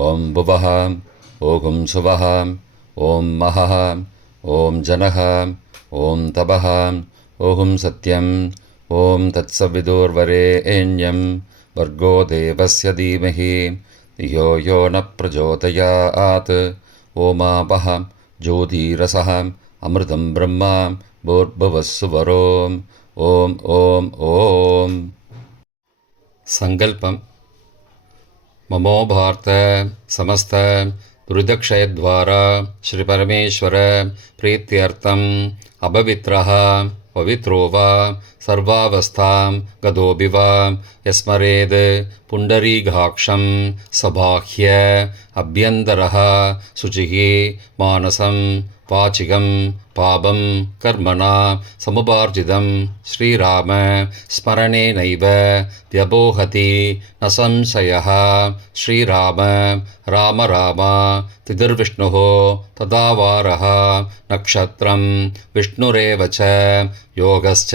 ॐ भुवः ॐ सुवः ॐ महः ॐ जनः ॐ तपः ॐ सत्यम् ॐ तत्सविदुर्वरेण्यं वर्गो देवस्य धीमहि धियो यो न प्रचोदयात्। ओमापः ज्योतिरसः अमृतं ब्रह्मा भूर्भुवः सुवरोम् ॐ ॐ ॐ सङ्कल्पम् மமோபார்த்த சமஸ்த ருதக்ஷயத்வாரா ஸ்ரீபரமேஸ்வர பிரீத்தியர்த்தம் அபவித்ரா பவித்ரோவா सर्वावस्थां गतोऽपि वा यस्मरेद् पुण्डरीकाक्षं सबाह्य अभ्यन्तरः शुचिः मानसं वाचिकं पापं कर्मणा समुपार्जितं श्रीराम स्मरणेनैव व्यपोहति न संशयः श्रीराम राम राम तिथिर्विष्णुः तदा वारः नक्षत्रं विष्णुरेव च योगश्च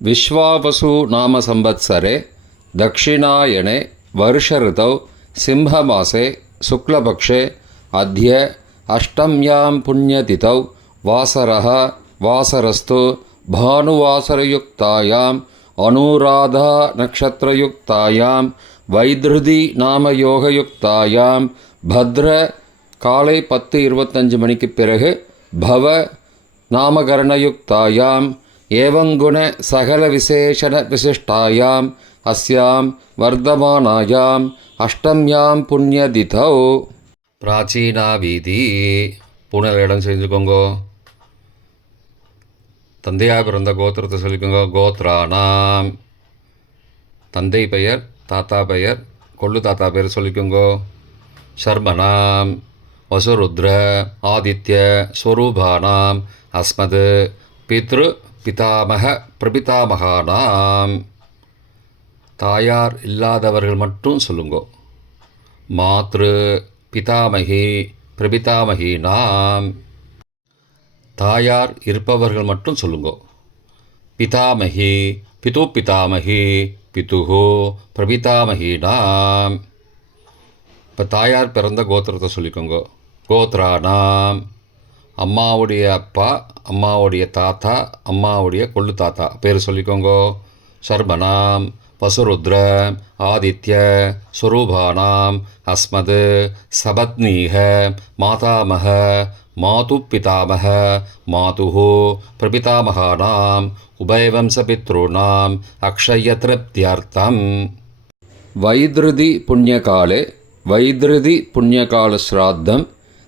विश्वावसु नाम संवत्सरे दक्षिणायणे वर्षऋतौ सिंहमासे शुक्लपक्षे अद्य अष्टम्यां पुण्यतिथौ वासरः वासरस्तु भानुवासरयुक्तायाम् अनुराधा नक्षत्रयुक्तायां வைத்ருதி நாம யோகயுக்தாயாம் பத்ர காலை பத்து இருபத்தஞ்சு மணிக்கு பிறகு பவ நாமகரணயுக்தாயாம் ஏவங்குண சகல விசேஷண விசிஷ்டாயாம் அஸ்யாம் வர்த்தமானாயாம் அஷ்டம்யாம் புண்ணியதிதௌ. பிராச்சீனா வீதி. புனல் இடம் செஞ்சுக்கோங்கோ. தந்தையாக பிறந்த கோத்திரத்தை சொல்லிக்கோங்க. கோத்ரானாம். தந்தை பெயர் தாத்தா பெயர் கொள்ளு தாத்தா பேர் சொல்லிக்கோங்கோ. சர்மனாம். வசுருத்ர ஆதித்ய ஸ்வரூபானாம் அஸ்மது பித்ரு பிதாமக பிரபிதாமகானாம். தாயார் இல்லாதவர்கள் மட்டும் சொல்லுங்கோ. மாத்ரு பிதாமகி பிரபிதாமகி நாம் தாயார் இருப்பவர்கள் மட்டும் சொல்லுங்கோ. பிதாமகி பிது பிதாமகி பிதுஹோ பிரபிதாமகி நாம் இப்போ தாயார் பிறந்த கோத்திரத்தை சொல்லிக்கோங்கோ. கோத்ரா நாம் அம்மாவுடைய அப்பா அம்மாவுடைய தாத்தா அம்மாவுடைய கொள்ளு தாத்தா. பேர் சொல்லிக்கோங்கோ. சர்மனாம் வசுருத்ர ஆதித்ய ஸ்வரூபானாம் அஸ்மது சபத்னீக மாதாமக மாது பிதாமக மாது பிரபிதாமகானாம் உபயவம்சபித்ॄணாம் அக்ஷயத்ருப்தியர்த்தம் வைத்ருதி புண்ணியகாலே வைத்ருதி புண்ணியகாலஸ்ராத்தம்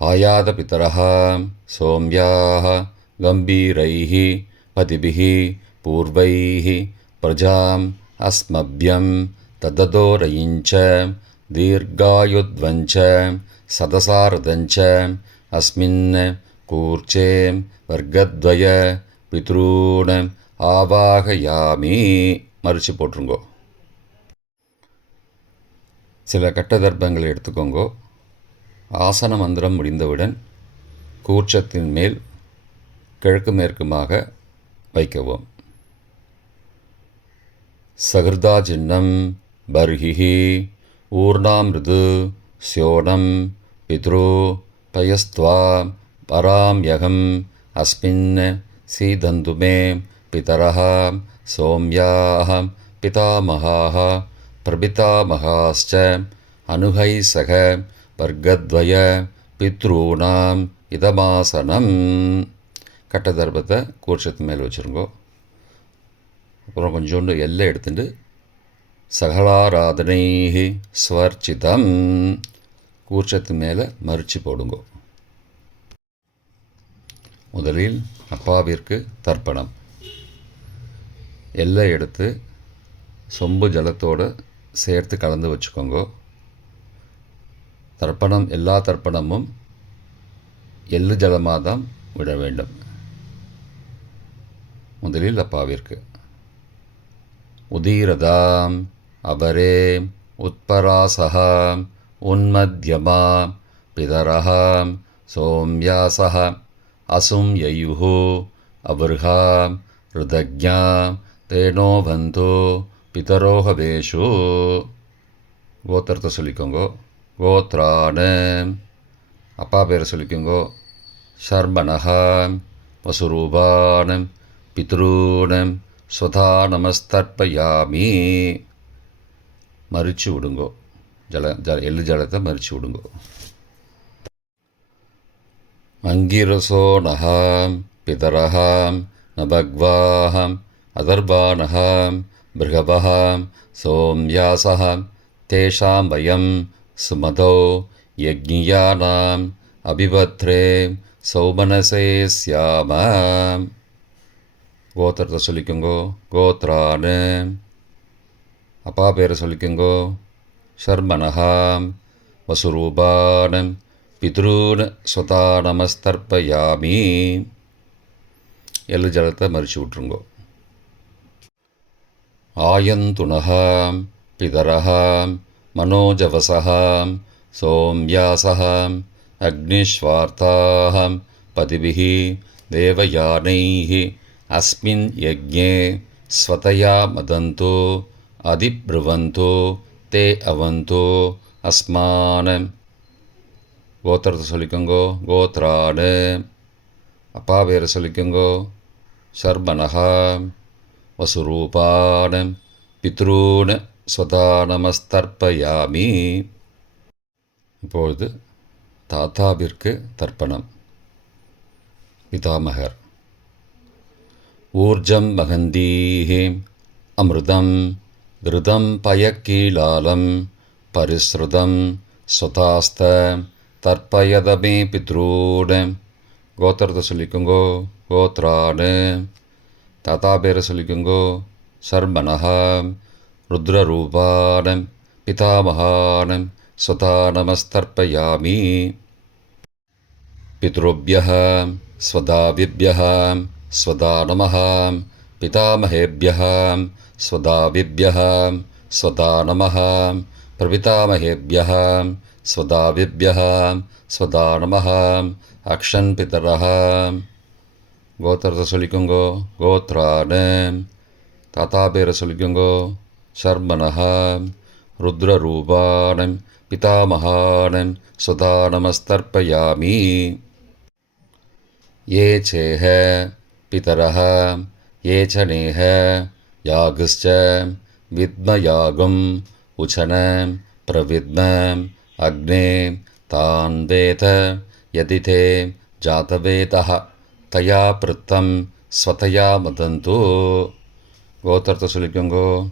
ஆயாத பித்தரः சோம்யாः गम्भीरैः पतिभिः पूर्वैः प्रजाम् अस्मभ्यं तददोरयिञ्च दीर्घायुध्वञ्च सदसारदञ्च अस्मिन् कूर्चे वर्गद्वय பித்ரூண ஆவாகயாமி மறித்து போட்டுருங்கோ சில கட்ட தர்ப்பங்களை எடுத்துக்கோங்கோ ஆசன மந்திரம் முடிந்தவுடன் கூர்ச்சத்தின் மேல் கிழக்கு மேற்குமாக வைக்கவும். சகிருதாஜின்னம் பர்ஹிஹி ஊர்ணாமிருது சியோனம் பித்ரு பயஸ்துவா பராம்யகம் அஸ்மின் சீதந்துமே பிதரः சோம்யாः பிதாமகாः பிரபிதாமகாश्च அனுகை சக வர்க்கத்வய பித்ரூணாம் இதமாசனம். கட்ட தர்பத்தை கூர்ச்சத்து மேலே வச்சுருங்கோ. அப்புறம் கொஞ்சோண்டு எல்லை எடுத்துட்டு சகலாராதனை ஸ்வர்ச்சிதம். கூர்ச்சத்து மேலே மறித்து போடுங்கோ. முதலில் அப்பாவிற்கு தர்ப்பணம். எல்லை எடுத்து சொம்பு ஜலத்தோடு சேர்த்து கலந்து வச்சுக்கோங்கோ. தர்ப்பணம் எல்லா தர்ப்பணமும் எள்ளு ஜலமாக விட வேண்டும். முதலில் அப்பாவிற்கு. உதீரதாம் அவரே உத்பராசக உன்மத்யமா பிதரக சோம்யாசக அசும் யயுஹு அவருகா ருதஜா தேனோ வந்து பிதரோகவேஷு கோத்திரத்தை சொல்லிக்கோங்கோ. கோத்ராண அப்பா பேரை சொல்லிக்கோங்கோ ஷர்மணஹா வசுரூபானம் பித்ரூனம் சுதா நமஸ்தர்ப்பயாமி மறிச்சு விடுங்கோ ஜல ஜல எள்ளு ஜலத்தை மறிச்சு விடுங்கோ அங்கிரசோ நகாம் பிதரஹாம் நபக்வாஹாம் அதர்பானஹாம் பிருகவஹாம் சோம்யாசஹாம் தேஷாம் வயம் सुमधो यज्ञियानाम् अभिभद्रे सौमनसे स्याम கோத்திரத்தை சொல்லிக்கோங்கோ கோத்ரான்னு அப்பா பேரை சொல்லிக்கோங்கோ ஷர்மனஹாம் வசுரூபானம் பித்ரூன் ஸ்வதா நமஸ்தர்ப்பயாமி எள்ளு ஜலத்தை மறிச்சு விட்ருங்கோ ஆயந்துணகாம் பிதரகாம் மனோஜவசகாம் சோம்யாசகாம் அக்னிஸ்வார்த்தாம் பதிபிः தேவயானைः अस्मिन् यज्ञे स्वतया मदन्तो अधिब्रुवन्तो தே அவந்தோ அஸ்மான கோத்திரத்தை சொல்லிக்கோங்கோ கோத்ராடு அப்பா பேரை சொல்லிக்கோங்கோ சர்மனகா வசுரூபான பித்ரூன சதா நமஸ்தர்ப்பயாமி இப்பொழுது தாத்தாவிற்கு தர்ப்பணம். பிதாமகர். ஊர்ஜம் மகந்தீஹே அமிர்தம் கிருதம் பயக்கீலாலம் பரிஸ்ருதம் சுதாஸ்த தர்ப்பயதமே பித்ரூட. கோத்திரத்தை சொல்லிக்கோங்கோ கோத்ராடு. தாத்தா பேரை சொல்லிக்கோங்கோ சர்மனஹா. ருத்ரரூபானம் பிதாமகானம் स्वता नमस्तर्पयामि पितृभ्यः स्वदाविभ्यः स्वदा नमः पितामहेभ्यः स्वदाविभ्यः स्वदा नमः प्रपितामहेभ्यः स्वदाविभ्यः स्वदा नमः अक्षन् पितरः கோத்திரத்தை சொல்லிக்கோங்கோ கோத்ரான தாத்தா பேரை சொல்லிக்கோங்கோ शर्मणः रुद्ररूपाणं पितामहानं सदा नमस्तर्पयामि ये चेह पितरः, ये च नेह, यागश्च विद्मयागम्, उचन प्रविद्म अग्ने तान् वेत यदि ते जातवेदः तया पृत्तं स्वतया मदन्तु। गोत्रत्वसुलिङ्गो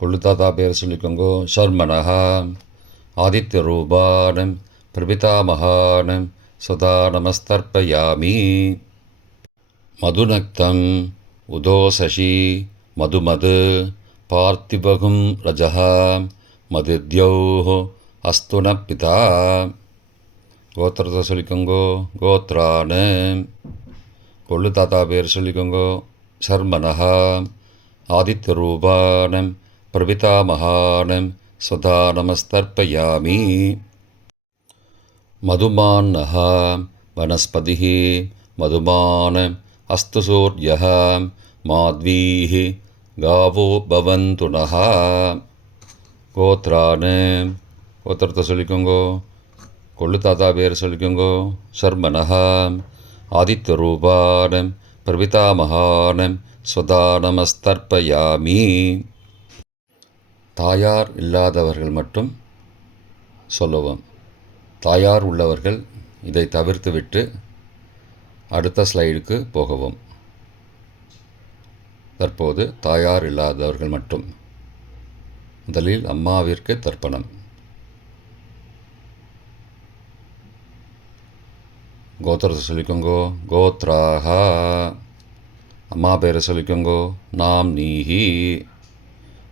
கொள்ளு தாத்தா பேர் சொல்லிக்கோங்கோ ஷர்மனஹா ஆதித்ய ரூபானம் பிரபிதாமகானம் சதா நமஸ்தர்ப்பயாமி மதுநக்தம் உதோசசி மதுமது பார்த்திபகும் ரஜः மதித்யௌः அஸ்து ந பிதா கோத்திரத்தை சொல்லிக்கோங்கோ கோத்ரானு. கொள்ளு தாத்தா பேர் சொல்லிக்கோங்கோ சர்மனஹா. ஆதித்ய ரூபானம் பிரபிதாமகானம் स्वधा नमस्तर्पयामि मधुमान्नः वनस्पतिः मधुमान् अस्तु सूर्यः माध्वीः गावो भवन्तु नः கோத்ரான்னு கோத்திரத்தை சொல்லிக்கோங்கோ கொள்ளு தாத்தா பேர் சொல்லிக்கோங்கோ சர்மனஹா ஆதித்ய ரூபானம் பிரபிதாமகானம் ஸ்வதா நமஸ்தர்ப்பயாமி தாயார் இல்லாதவர்கள் மட்டும் சொல்லவும். தாயார் உள்ளவர்கள் இதை தவிர்த்துவிட்டு அடுத்த ஸ்லைடுக்கு போகவும். தற்போது தாயார் இல்லாதவர்கள் மட்டும். முதலில் அம்மாவிற்கு தர்ப்பணம். கோத்திரத்தை சொல்லிக்கோங்கோ. கோத்ராஹா. அம்மா பேரை சொல்லிக்கோங்கோ. நாம் நீஹி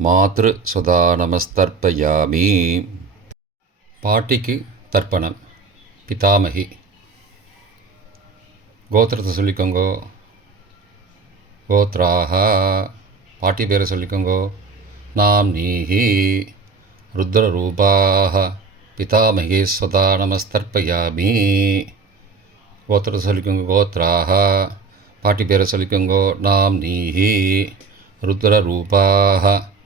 மாத்ரு சுதா நமஸ்தர்ப்பயாமி பாட்டிக்கு தர்ப்பணம் பிதாமகி கோத்திரத்தை சொல்லிக்கோங்கோ கோத்ராக பாட்டி பேரை சொல்லிக்கோங்கோ நாம் நீஹி ருத்ரரூபாக பிதாமகி ஸ்வதா நமஸ்தர்ப்பயாமி கோத்திரத்தை சொல்லிக்கோங்க கோத்ராக பாட்டி பேரை சொல்லிக்கோங்கோ நாம் நீஹி ருத்ரரூபாக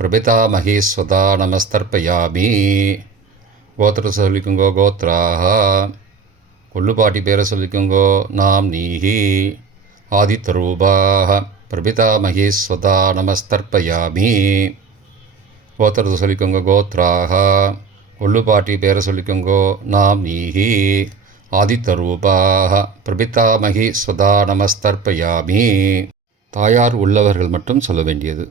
பிரபிதா மகேஸ்வதா நமஸ்தர்ப்பயாமி. கோத்திர சொல்லிக்குங்கோ கோத்ராக கொள்ளுபாட்டி பேரை சொல்லிக்குங்கோ நாம் நீஹி ஆதித்தரூபாக பிரபிதா மகேஸ்வதா நமஸ்தர்ப்பயாமி. கோத்திரத்தை சொல்லிக்கோங்க கோத்ராக கொள்ளு பேரை சொல்லிக்கோங்கோ நாம் நீஹி ஆதித்தரூபாக பிரபிதாமகி ஸ்வதா நமஸ்தர்ப்பயாமி. தாயார் உள்ளவர்கள் மட்டும் சொல்ல வேண்டியது.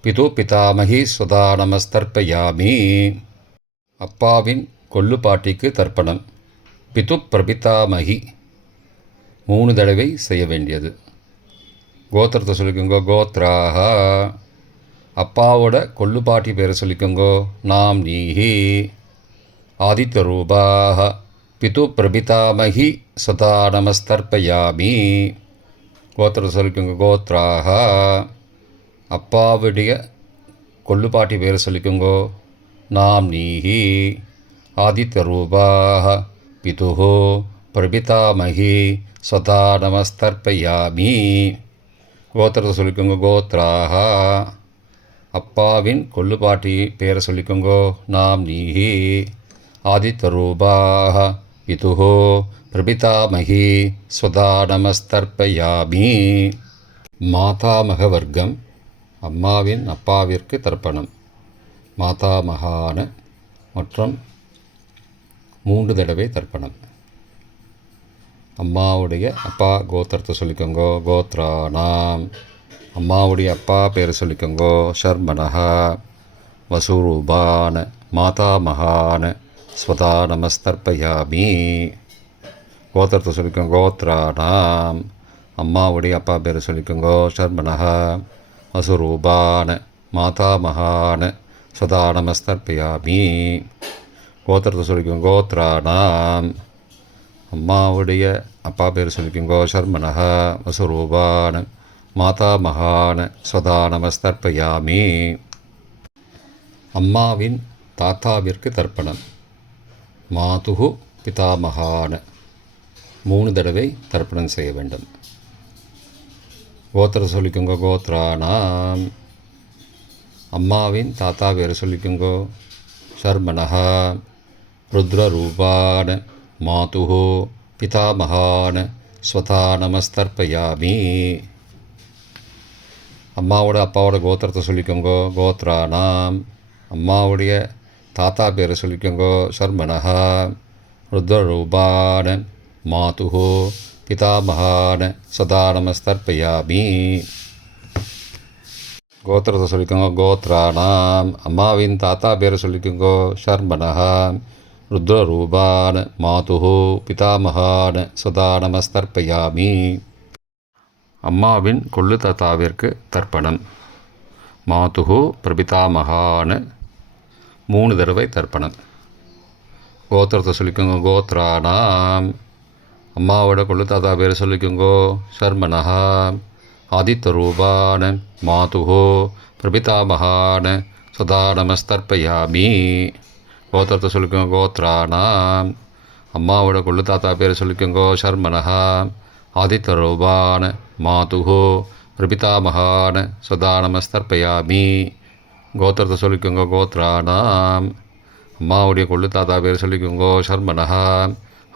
பிது பிதாமகி சுதா நமஸ்தர்ப்பயாமி. அப்பாவின் கொள்ளு பாட்டிக்கு தர்ப்பணம். பிது பிரபிதாமகி. மூணு தடவை செய்ய வேண்டியது. கோத்திரத்தை சொல்லிக்கோங்க கோத்ராஹா. அப்பாவோட கொள்ளு பாட்டி பேரை சொல்லிக்கோங்கோ நாம் நீஹி ஆதித்த ரூபாக பிது பிரபிதாமகி சதா நமஸ்தர்ப்பயாமி. கோத்திரத்தை சொல்லிக்கோங்க கோத்ராஹா. அப்பாவுடைய கொள்ளுபாட்டி பேரை சொல்லிக்கோங்கோ. நாம் நீஹி ஆதித்யரூபாக பிதுஹோ பிரபிதாமகி ஸ்வதா நமஸ்தர்ப்பயாமி கோத்திரத்தை சொல்லிக்கோங்க கோத்ராக. அப்பாவின் கொள்ளுபாட்டி பேரை சொல்லிக்கோங்கோ. நாம் நீஹி ஆதித்யரூபாக பிதுஹோ பிரபிதாமகி ஸ்வதா நமஸ்தர்ப்பயாமி மாதாமக வர்க்கம் அம்மாவின் அப்பாவிற்கு தர்ப்பணம். மாதாமகான மற்றும் மூன்று தடவை தர்ப்பணம். அம்மாவுடைய அப்பா கோத்திரத்தை சொல்லிக்கோங்கோ. கோத்ரானாம். அம்மாவுடைய அப்பா பேரை சொல்லிக்கோங்கோ. ஷர்மனஹா. வசூரூபான. மாதாமகான ஸ்வதா நமஸ்தர்பயாமி கோத்திரத்தை சொல்லிக்கோங்க. கோத்ரானாம். அம்மாவுடைய அப்பா பேரை சொல்லிக்கோங்கோ. ஷர்மனஹா. வசுரூபான மாதாமகான ஸ்வதா நமஸ்தர்ப்பயாமி கோத்திரத்தை சொல்லிக்கோங்க கோத்ராணாம் அம்மாவுடைய அப்பா பேர் சொல்லிக்கோங்கோ சர்மனக வசுரூபான மாதா மகான ஸ்வதா அம்மாவின் தாத்தாவிற்கு தர்ப்பணம். மாதுகு பிதாமகான மூணு தடவை தர்ப்பணம் செய்ய வேண்டும். கோத்திர சொல்லிக்கோங்க கோத்ரானாம் அம்மாவின் தாத்தா பேர் சொல்லிக்கோங்கோ. ஷர்மனஹ ருத்ரரூபான மாதுஹோ பிதாமகான் ஸ்வதா நமஸ்தர்ப்பயாமி அம்மாவோட அப்பாவோட கோத்திரத்தை சொல்லிக்கோங்கோ கோத்ரானாம் அம்மாவுடைய தாத்தா பேரை சொல்லிக்கோங்கோ ஷர்மனஹா ருத்ரரூபான மாதுஹோ பிதாமகான சதா நமஸ்தர்ப்பயாமி கோத்திரத்தை சொல்லிக்கோங்க கோத்ராணாம் அம்மாவின் தாத்தா பேரை சொல்லிக்கோங்கோ ஷர்மனஹா ருத்ரரூபான மாதுஹோ பிதாமகான சதா நமஸ்தர்ப்பயாமி அம்மாவின் கொள்ளு தாத்தாவிற்கு தர்ப்பணம் மாதுஹு பிரபிதாமகான மூணு தடவை தர்ப்பணம் கோத்திரத்தை சொல்லிக்கோங்க கோத்ராணாம் அம்மாவோட கொள்ளு தாத்தா பேர் சொல்லிக்கோங்கோ. சர்மனஹா ஆதித்த ரூபான மாதுஹோ பிரபிதாமகான சதா நமஸ்தர்ப்பயாமி கோத்திரத்தை சொல்லிக்கோங்க கோத்ராணாம் அம்மாவோட கொள்ளு தாத்தா பேர் சொல்லிக்கோங்கோ சர்மனஹா ஆதித்த ரூபான மாதுஹோ பிரபிதாமகான சதா நமஸ்தர்ப்பயாமி கோத்திரத்தை சொல்லிக்கோங்க கோத்ராணாம் அம்மாவுடைய கொள்ளு தாத்தா பேர் சொல்லிக்கோங்கோ சர்மனஹா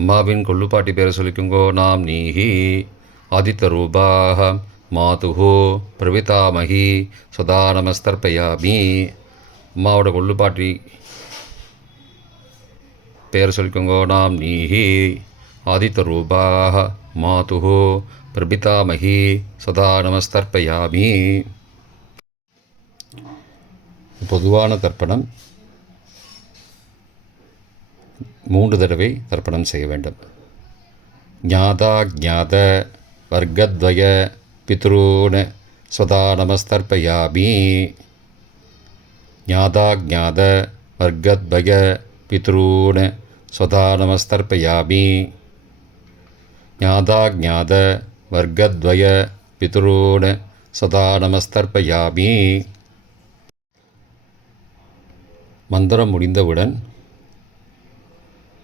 அம்மாவின் கொள்ளுப்பாட்டி பேரை சொல்லிக்கோங்கோ நாம் நீஹி ஆதித்த ரூபாக மாதுகு பிரவிதாமகி சதா நமஸ்தர்ப்பயாமி அம்மாவோட கொள்ளுப்பாட்டி பேர் சொல்லிக்கோங்கோ நாம் நீஹி ஆதித்த ரூபாக மாதுகு பிரபிதாமகி சதா நமஸ்தர்ப்பயாமி பொதுவான தர்ப்பணம் மூன்று தடவை தர்ப்பணம் செய்ய வேண்டும். ஞாதா ஜாத வர்க்கத்வய பித்ரூன் ஸ்வதா நமஸ்தர்ப்பயாமி. ஞாதா ஜாத வர்க்கத்வய பித்ரூன் ஸ்வதா நமஸ்தர்ப்பயாமி. ஞாதா ஜாத வர்க்கத்வய பித்ரூன் சதா நமஸ்தர்ப்பயாமி. மந்திரம் முடிந்தவுடன்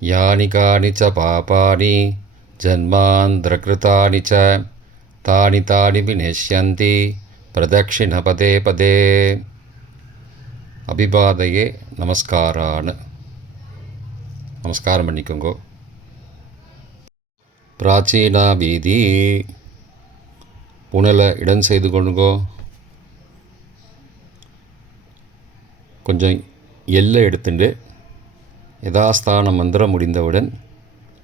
யானி காணி ச பாபானி ஜன்மாந்திரகிருத்தானி ச தானி தானி விநேஷ்யந்தி பிரதட்சிண பதே பதே அபிபாதையே நமஸ்காரான்னு நமஸ்காரம் பண்ணிக்கோங்கோ பிராச்சீனா வீதி புனலை இடம் செய்து கொண்டுங்கோ கொஞ்சம் எல்லை எடுத்துட்டு யதாஸ்தான மந்திரம் முடிந்தவுடன்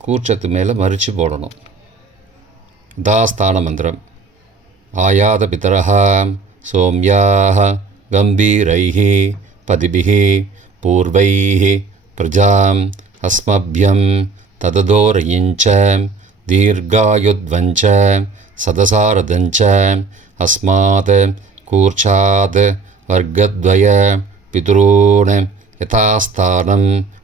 கூற்றத்து மேலே மறிச்சு போடணும். தாஸ்தான மந்திரம். ஆயாத பிதரா சோம்யாக கம்பீரைः பதிபிः பூர்வைः பிரஜாம் அஸ்மபியம் தததோரயிஞ்ச தீர்காயுத்வஞ்ச சதசாரதஞ்ச அஸ்மாத் கூர்ச்சாத் வர்க்கத்வய பிதுரூன் யதாஸ்தானம்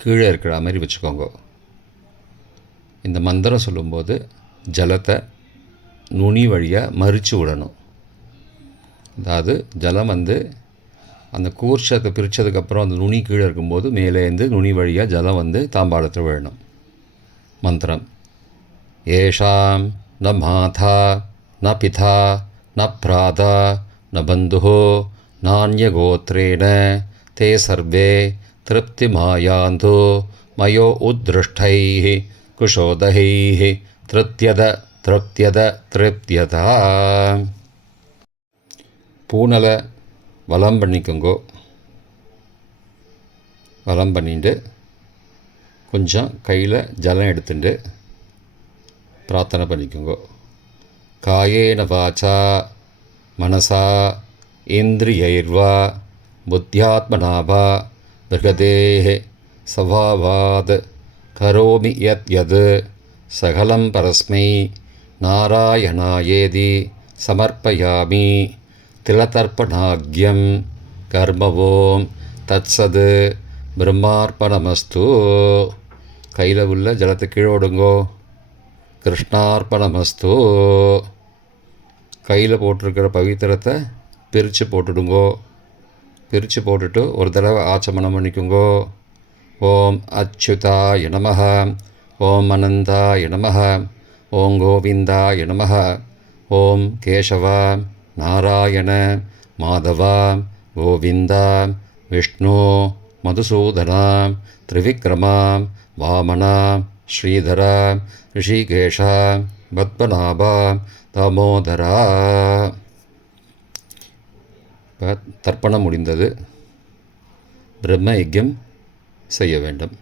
கீழே இருக்கிற மாதிரி வச்சுக்கோங்க. இந்த மந்திரம் சொல்லும்போது ஜலத்தை நுனி வழியாக மறித்து விடணும். அதாவது ஜலம் வந்து அந்த கூர்ச்சத்தை பிரித்ததுக்கப்புறம் அந்த நுனி கீழே இருக்கும்போது மேலேருந்து நுனி வழியாக ஜலம் வந்து தாம்பாளத்தில் விழணும். மந்திரம். ஏஷாம் ந மாதா ந பிதா ந பிராதா ந பந்து நானியகோத்திரேண தே சர்வே திருப்திமாயாந்து மயோ உத்ருஷ்டைः குஷோதைः திருப்தியத திருப்தியத திருப்தியதா பூனலை வலம் பண்ணிக்கோங்கோ. வலம் பண்ணிட்டு கொஞ்சம் கையில் ஜலம் எடுத்துட்டு பிரார்த்தனை பண்ணிக்கோங்கோ. காயேன வாச்சா மனசா இந்திரியர்வா புத்தியாத்மனா வா बृहदेः स्वभावात् करोमि यत् यद् सकलं परस्मै नारायणायेति समर्पयामि तिलतर्पणाज्ञं कर्म ஓம் தத்சது பிரம்மார்ப்பணமஸ்து கையில் உள்ள ஜலத்தை கீழோடுங்கோ கிருஷ்ணார்ப்பணமஸ்து கையில் போட்டிருக்கிற பவித்திரத்தை பிரித்து போட்டுடுங்கோ பிரித்து போட்டுட்டு ஒரு தடவை ஆச்சமனம் பண்ணிக்கோங்கோ. ஓம் அச்சுதா நம ஓம் அனந்தா நம ஓம் கோவிந்தா நம ஓம் கேசவா. நாராயண. மாதவா. கோவிந்தா. விஷ்ணு. மதுசூதனா. திரிவிக்ரமா. வாமனா. ஸ்ரீதரா. ரிஷிகேஷா. பத்மநாபா. தாமோதரா. தர்ப்பணம் முடிந்தது. பிரம்ம யஜ்யம் செய்ய வேண்டும்.